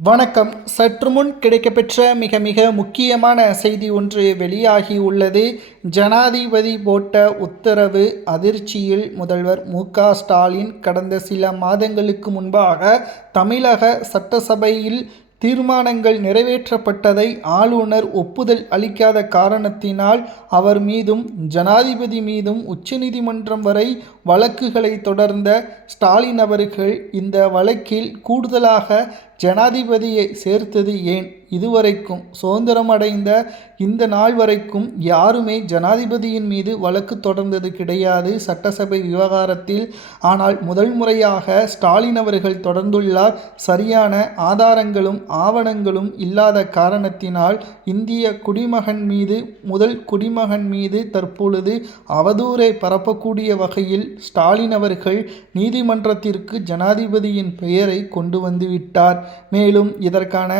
வணக்கம். சற்று முன் கிடைக்கப்பெற்ற மிக முக்கியமான செய்தி ஒன்று வெளியாகி உள்ளது. ஜனாதிபதி போட்ட உத்தரவு அதிர்ச்சியில் முதல்வர் மு.க.ஸ்டாலின் கடந்த சில மாதங்களுக்கு முன்பாக தமிழக சட்டசபையில் தீர்மானங்கள் நிறைவேற்றப்பட்டதை ஆளுநர் ஒப்புதல் அளிக்காத காரணத்தினால் அவர் மீதும் ஜனாதிபதி மீதும் உச்சநீதிமன்றம் வரை வழக்குகளை தொடர்ந்த ஸ்டாலின் அவர்கள் இந்த வழக்கில் கூடுதலாக ஜனாதிபதியை சேர்த்தது ஏன்? இதுவரைக்கும் சுதந்திரமடைந்த இந்த நாள் வரைக்கும் யாருமே ஜனாதிபதியின் மீது வழக்கு தொடர்ந்தது கிடையாது சட்டசபை விவகாரத்தில். ஆனால் முதல் முறையாக ஸ்டாலின் அவர்கள் தொடர்ந்துள்ளார். சரியான ஆதாரங்களும் ஆவணங்களும் இல்லாத காரணத்தினால் இந்திய குடிமகன் மீது முதல் குடிமகன் மீது தற்பொழுது அவதூறை பரப்பக்கூடிய வகையில் ஸ்டாலின் அவர்கள் நீதிமன்றத்திற்கு ஜனாதிபதியின் பெயரை கொண்டு வந்துவிட்டார். மேலும் இதற்கான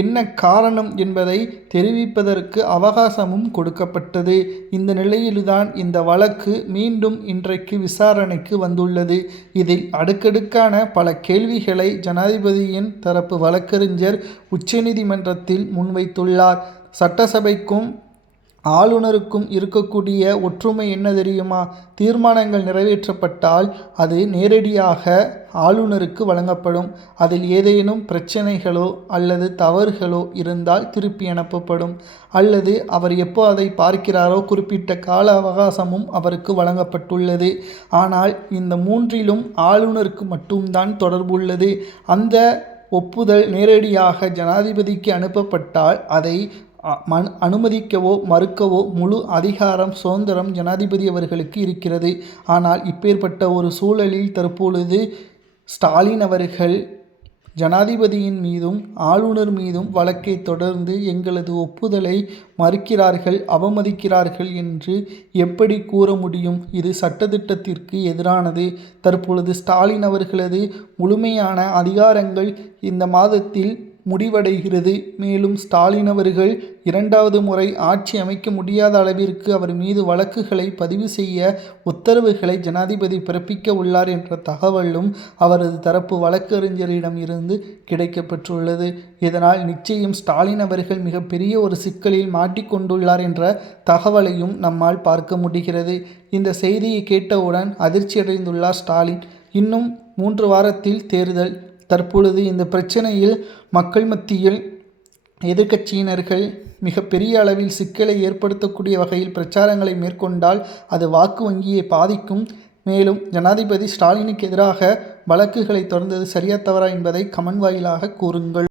என்ன காரணம் என்பதை தெரிவிப்பதற்கு அவகாசமும் கொடுக்கப்பட்டது. இந்த நிலையில்தான் இந்த வழக்கு மீண்டும் இன்றைக்கு விசாரணைக்கு வந்துள்ளது. இதில் அடுக்கடுக்கான பல கேள்விகளை ஜனாதிபதியின் தரப்பு வழக்கறிஞர் உச்சநீதிமன்றத்தில் முன்வைத்துள்ளார். சட்டசபைக்கும் ஆளுநருக்கும் இருக்கக்கூடிய ஒற்றுமை என்ன தெரியுமா? தீர்மானங்கள் நிறைவேற்றப்பட்டால் அது நேரடியாக ஆளுநருக்கு வழங்கப்படும். அதில் ஏதேனும் பிரச்சனைகளோ அல்லது தவறுகளோ இருந்தால் திருப்பி அனுப்பப்படும். அல்லது அவர் எப்போ அதை பார்க்கிறாரோ குறிப்பிட்ட கால அவகாசமும் அவருக்கு வழங்கப்பட்டுள்ளது. ஆனால் இந்த மூன்றிலும் ஆளுநருக்கு மட்டும்தான் தொடர்புள்ளது. அந்த ஒப்புதல் நேரடியாக ஜனாதிபதிக்கு அனுப்பப்பட்டால் அதை அனுமதிக்கவோ மறுக்கவோ முழு அதிகாரம் சுதந்திரம் ஜனாதிபதி அவர்களுக்கு இருக்கிறது. ஆனால் இப்பேற்பட்ட ஒரு சூழலில் தற்பொழுது ஸ்டாலின் அவர்கள் ஜனாதிபதியின் மீதும் ஆளுநர் மீதும் வழக்கை தொடர்ந்து எங்களது ஒப்புதலை மறுக்கிறார்கள், அவமதிக்கிறார்கள் என்று எப்படி கூற முடியும்? இது சட்டத்திட்டத்திற்கு எதிரானது. தற்பொழுது ஸ்டாலின் அவர்களது முழுமையான அதிகாரங்கள் இந்த மாதத்தில் முடிவடைகிறது. மேலும் ஸ்டாலின் அவர்கள் இரண்டாவது முறை ஆட்சி அமைக்க முடியாத அளவிற்கு அவர் மீது வழக்குகளை பதிவு செய்ய உத்தரவுகளை ஜனாதிபதி பிறப்பிக்க உள்ளார் என்ற தகவலும் அவரது தரப்பு வழக்கறிஞரிடம் இருந்து கிடைக்கப்பெற்றுள்ளது. இதனால் நிச்சயம் ஸ்டாலின் அவர்கள் மிகப்பெரிய ஒரு சிக்கலில் மாட்டிக்கொண்டுள்ளார் என்ற தகவலையும் நம்மால் பார்க்க முடிகிறது. இந்த செய்தியை கேட்டவுடன் அதிர்ச்சியடைந்துள்ளார் ஸ்டாலின். இன்னும் 3 வாரத்தில் தேர்தல். தற்பொழுது இந்த பிரச்சனையில் மக்கள் மத்தியில் எதிர்க்கட்சியினர்கள் மிகப்பெரிய அளவில் சிக்கலை ஏற்படுத்தக்கூடிய வகையில் பிரச்சாரங்களை மேற்கொண்டால் அது வாக்கு வங்கியை பாதிக்கும். மேலும் ஜனாதிபதி ஸ்டாலினுக்கு எதிராக வழக்குகளை தொடர்ந்தது சரியா தவறா என்பதை கமெண்ட் வாயிலாக கூறுங்கள்.